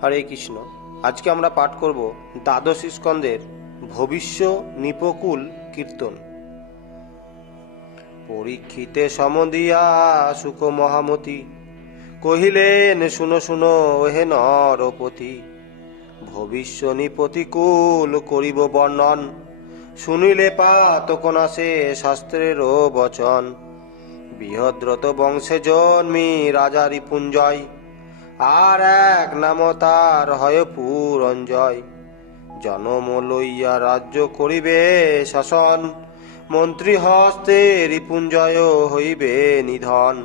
হরে কৃষ্ণ। আজকে আমরা পাঠ করব দ্বাদশ স্কন্দের ভবিষ্য নিপকুল কীর্তন। পরীক্ষিতে সমদিয়া সুখ মহামতি, কহিলেন শুনো শুনো হে নরপতি। ভবিষ্য নিপতিকুল করিব বর্ণন, শুনিলে পাতকনাশে শাস্ত্রেরও বচন। বৃহদ্রত বংশে জন্মি রাজা রিপুঞ্জয়, আর এক নাম তার হয় পুরঞ্জয়। জনম লইয়া রাজ্য করিবে শাসন, মন্ত্রী হস্তে রিপুঞ্জয় হইবে নিধন।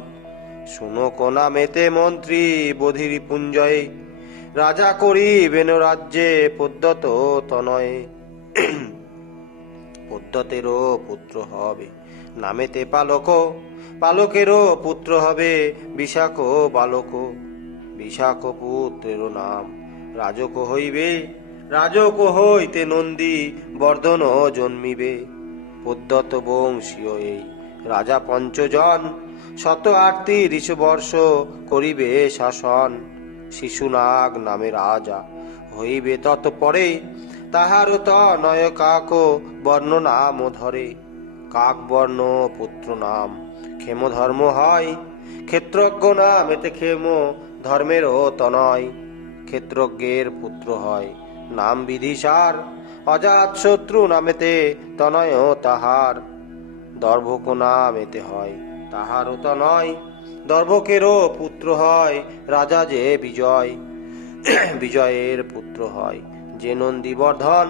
শুনো কোনা মেতে মন্ত্রী বোধি রিপুঞ্জয়ে, রাজা করিবেন রাজ্যে পদ্যত তনয়ে। পদ্যতেরও পুত্র হবে নামেতে পালক, পালকেরও পুত্র হবে বিশাখ বালক। বিশাখ পুত্রেরও নাম রাজক হইবে, রাজক হইতে নন্দী বর্ধন জন্মিবে। পদ্যত বংশীয় এই রাজা পঞ্চজন, 138 বর্ষ করিবে শাসন। শিশুনাগ নামে রাজা হইবে তৎপরে, তাহার তনয় কাক বর্ণ নাম ধরে। কাক বর্ণ পুত্র নাম ক্ষেমধর্ম হয়, ক্ষেত্রজ্ঞ নামেতে ক্ষেম ধর্মেরও তনয়। ক্ষেত্রজ্ঞের পুত্র হয় নাম বিধিসার, অজাত শত্রু নামেতে তনয় তাহার। দর্ভক নামেতে হয় তাহারও তনয়, দর্ভকেরও পুত্র হয় রাজা যে বিজয়। বিজয়ের পুত্র হয় যে নন্দীবর্ধন,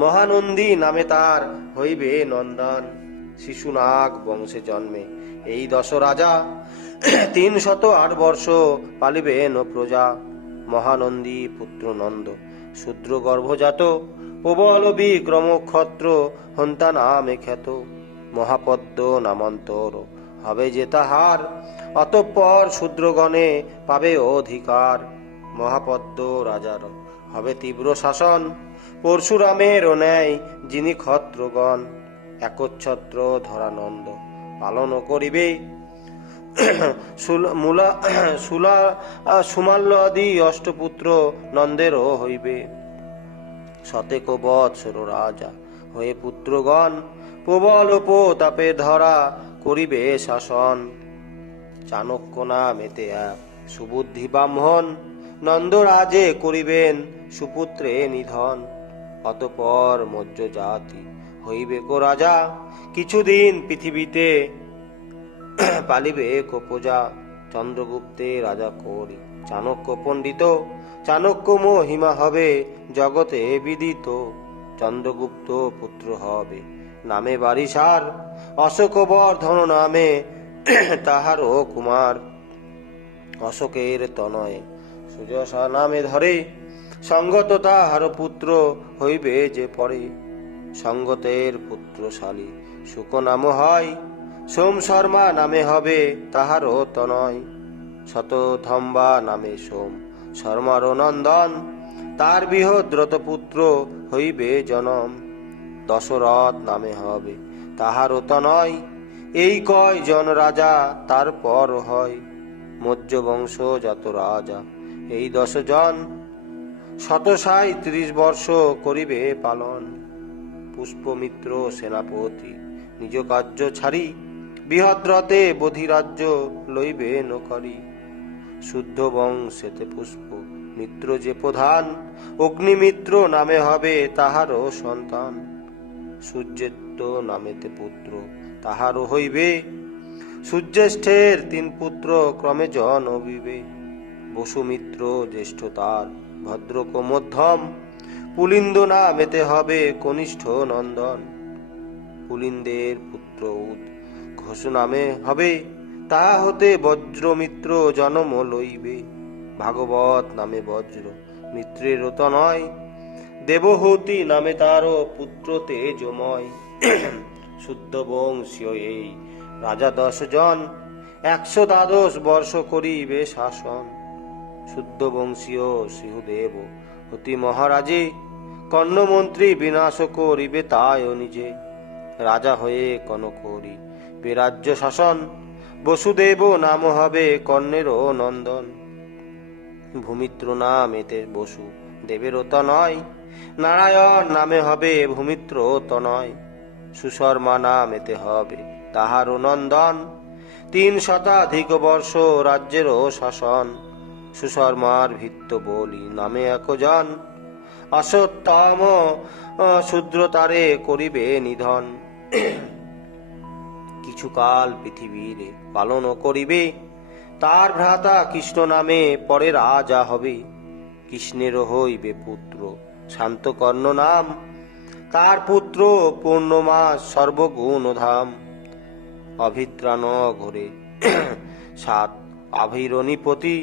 মহানন্দী নামে তার হইবে নন্দন। শিশুনাগ বংশে জন্মে এই 10 রাজা, 308 বর্ষ পালিবেন প্রজা। মহানন্দী পুত্র নন্দ শূদ্র গর্ভজাত, প্রবল বিক্রম ক্ষত্র হন্তা নামে খ্যাত। মহাপদ্ম নামান্তর হবে যে তাহার, অতঃপর শূদ্রগণে পাবে অধিকার। মহাপদ্ম রাজার হবে তীব্র শাসন, পরশুরামের ন্যায় যিনি ক্ষত্রগণ। একচ্ছত্র ধরানন্দ পালন করিবে, সুমাল্য আদি অষ্টপুত্র নন্দেরও হইবে। শতেক বৎসর রাজা হয়ে পুত্রগণ, প্রবল প্রতাপে ধরা করিবে শাসন। চাণক্য নামেতে এক সুবুদ্ধি ব্রাহ্মণ, নন্দরাজে করিবেন সুপুত্রে নিধন। অতঃপর মৌর্য জাতি হইবে কো রাজা, কিছুদিন পৃথিবীতে পালিবে কো প্রজা। চন্দ্রগুপ্তে রাজা করি চাণক্য পণ্ডিত, চাণক্য মহিমা হবে জগতে বিদিত। চন্দ্রগুপ্ত পুত্র হবে নামে বারিসার, অশোক বর্ধন নামে তাহারও কুমার। অশোকের তনয়ে সুযশা নামে ধরে, সঙ্গত তাহার পুত্র হইবে যে পরে। সঙ্গতের পুত্রশালী শুক নাম হয়, সোম শর্মা নামে হবে তাহারও তনয়। শতধম্বা নামে সোম শর্মারও নন্দন, তার বৃহদ্রত পুত্র হইবে জনম। দশরথ নামে হবে তাহারও তনয়, এই কয়জন রাজা তারপর হয়। মৌর্য বংশ জাত রাজা এই 10 জন, 137 বর্ষ করিবে পালন। পুষ্পমিত্র সেনাপতি নিজ কার্য ছাড়ি, বৃহদ্রথে বধিরাজ্য লইবে নকরি। শুদ্ধ বংশেতে পুষ্প মিত্র যে প্রধান, অগ্নিমিত্র নামে হবে তাহারও সন্তান। সূর্যেত্য নামেতে পুত্র তাহারও হইবে, সূর্যেষ্ঠের 3 পুত্র ক্রমে জন্মিবে। বসুমিত্র জ্যেষ্ঠ তার ভদ্রক মধ্যম, পুলিন্দ নামেতে হবে কনিষ্ঠ নন্দন। পুলিন্দের পুত্র ঘোষ নামে হবে, তাহা হতে বজ্রমিত্র জন্ম লইবে। ভাগবত নামে বজ্র মিত্রের তনয়, দেবহূতি নামে তারও পুত্র তেজময়। শুদ্ধ বংশীয় এই রাজা 10 জন, 112 বর্ষ করিবে শাসন। শুদ্ধ বংশীয় সিংহদেব অতি মহারাজে, কর্ণমন্ত্রী বিনাশ করিবে তাই নিজে। রাজা হয়ে কন করি বিরাজ্য শাসন, বসুদেব নাম হবে কর্ণেরও নন্দন। ভূমিত্র নামেতে বসু দেবেরও তনয়, নারায়ণ নামে হবে ভূমিত্র তনয়, সুশর্মা নামেতে হবে তাহারও নন্দন, 3 শতাধিক বর্ষ রাজ্যেরও শাসন, সুশর্মার ভিত্ত বলি নামে একজন, অশ্বত্থাম শূদ্র তারে করিবে নিধন, কিছুকাল পৃথিবীরে পালন করিবে, তার ভ্রাতা কৃষ্ণ নামে পরে রাজা হবে, কৃষ্ণের হইবে পুত্র শান্তকর্ণ নাম, তার পুত্র পূর্ণমাস সর্বগুণ ধাম, অভিত্রা নগরে 7 আভিরণীপতি,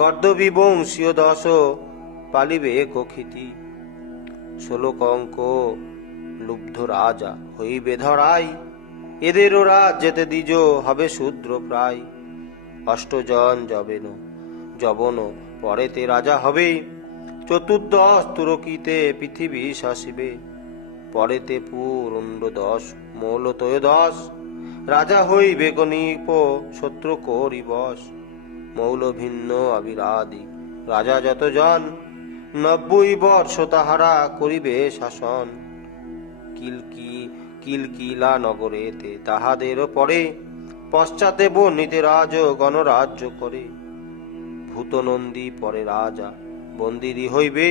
গর্দবী বংশীয় 10 পালিবে কখিতি, 16 কঙ্ক লুব্ধ রাজা হইবে ধরাই, এদেরও রাজ্যেতে দ্বিজ হবে শূদ্র প্রায়, 8 জন যবন পরেতে রাজা হবে, 14 তুরকিতে পৃথিবী শাসিবে, পরেতে পুরুণ্ড 10 মৌলতয় 10, রাজা হইবে গণিপ শত্রু করি বশ, মৌল ভিন্ন অবিরাদি রাজা যতজন, 90 বর্ষ তাহারা করিবে শাসন, কিলকিলা নগরেতে তাহাদেরও পরে, পশ্চাতে বর্ণিতে রাজ গণরাজ্য করে, ভূতনন্দী পরে রাজা বন্দিনী হইবে,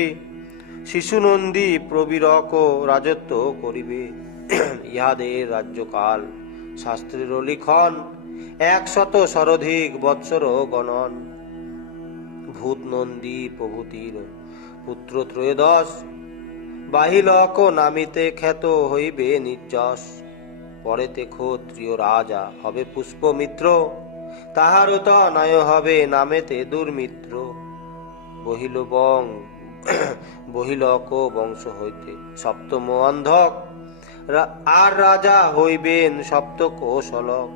শিশুনন্দী প্রবীরক রাজত্ব করিবে, ইহাদের রাজ্যকাল শাস্ত্রের লিখন, 100 সরধিক বৎসর গণন, ভূতনন্দী প্রভৃতির পুত্র 13, বাহিলক নামিতে খ্যাত হইবে নির্যশ, পরেতে ক্ষত্রিয় রাজা হবে পুষ্পমিত্র, তাহারও তনয় হবে নামেতে দুর্মিত্র, বহিলক বংশ হইতে 7ম অন্ধক, আর রাজা হইবেন 7 কৌশলক,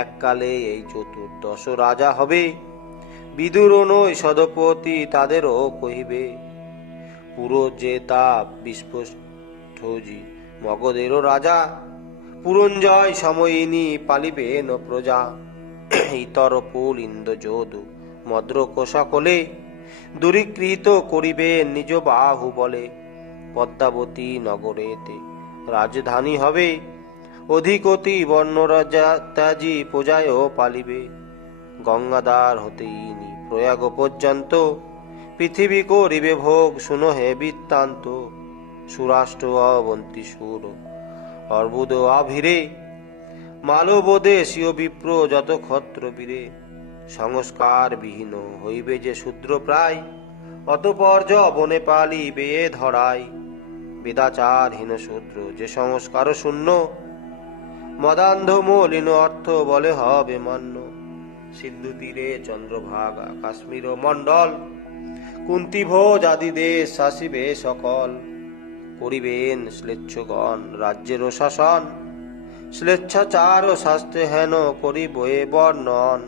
এককালে এই 14 রাজা হবে, বিদুর নয় সদপতি তাদেরও কহিবে, পুরো যে তাপ বিস্ফোজি মগধেরও রাজা, পুরঞ্জয় সময়িনী পালিবেন প্রজা, ইতর পুল ইন্দ্র যদু মদ্রক সকলে, দূরীকৃত করিবেন নিজ বাহু বলে, পদ্মাবতী নগরেতে রাজধানী হবে, অধিকতি বর্ণরাজা ত্যাজি প্রজায়ও পালিবে, গঙ্গাধার হতে ইনি প্রয়াগ পর্যন্ত, পৃথিবী করিবে ভোগ শুনো হে বৃত্তান্ত, সুরাষ্ট্র অবন্তী সুর অর্বুদ আভিরে, মালব দেশীয় বিপ্র যত ক্ষত্র বীরে, সংস্কার বিহীন হইবে যে শূদ্র প্রায়, অতঃপর বনে পালিবে ধরাই, বেদাচারহীন শূদ্র যে সংস্কার শূন্য, মদান্ধ মলিন অর্থ বলে হবে মান্য, সিন্ধু তীরে চন্দ্রভাগা কাশ্মীর মণ্ডল, কুন্তিভোজ আদি দেশ শাসিবে সকল, করিবেন শ্লেচ্ছগণ রাজ্যের শাসন, শ্লেচ্ছাচার ও শাস্ত্রে হেন করিবে বর্ণন,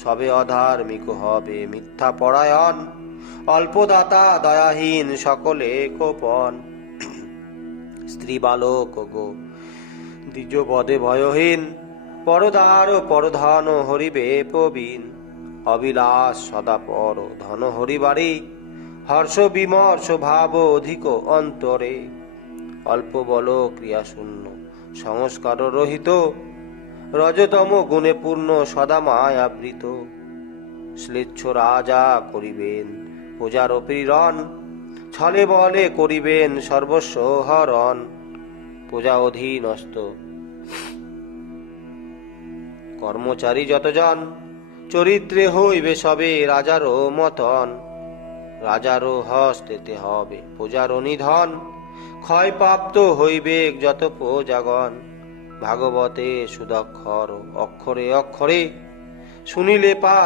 সবে অধার্মিক হবে মিথ্যা পরায়ণ, অল্পদাতা দয়াহীন সকলে কোপন, স্ত্রী বালক গো দ্বিজ বদে ভয়হীন, পরদার পরধন হরিবে প্রবীণ, অবিলাস সদা পর ধন হরিবারে, হর্ষ বিমর্ষ ভাব অধিক অন্তরে, অল্প বল ক্রিয়া শূন্য সংস্কার রহিত, রজতম গুণে পূর্ণ সদা মায়াবৃত, শ্লেচ্ছ রাজা করিবেন প্রজার প্রেরণ, ছলে বলে করিবেন সর্বস্ব হরণ, প্রজা অধীনস্থ কর্মচারী যতজন, চরিত্রে হইবে সবে রাজারও মতন, রাজারও হস্তেতে হবে প্রজারও নিধন, ক্ষয়প্রাপ্ত হইবে যত প্রজাগণ, ভাগবতে সুদক্ষর অক্ষরে অক্ষরে শুনিলে পা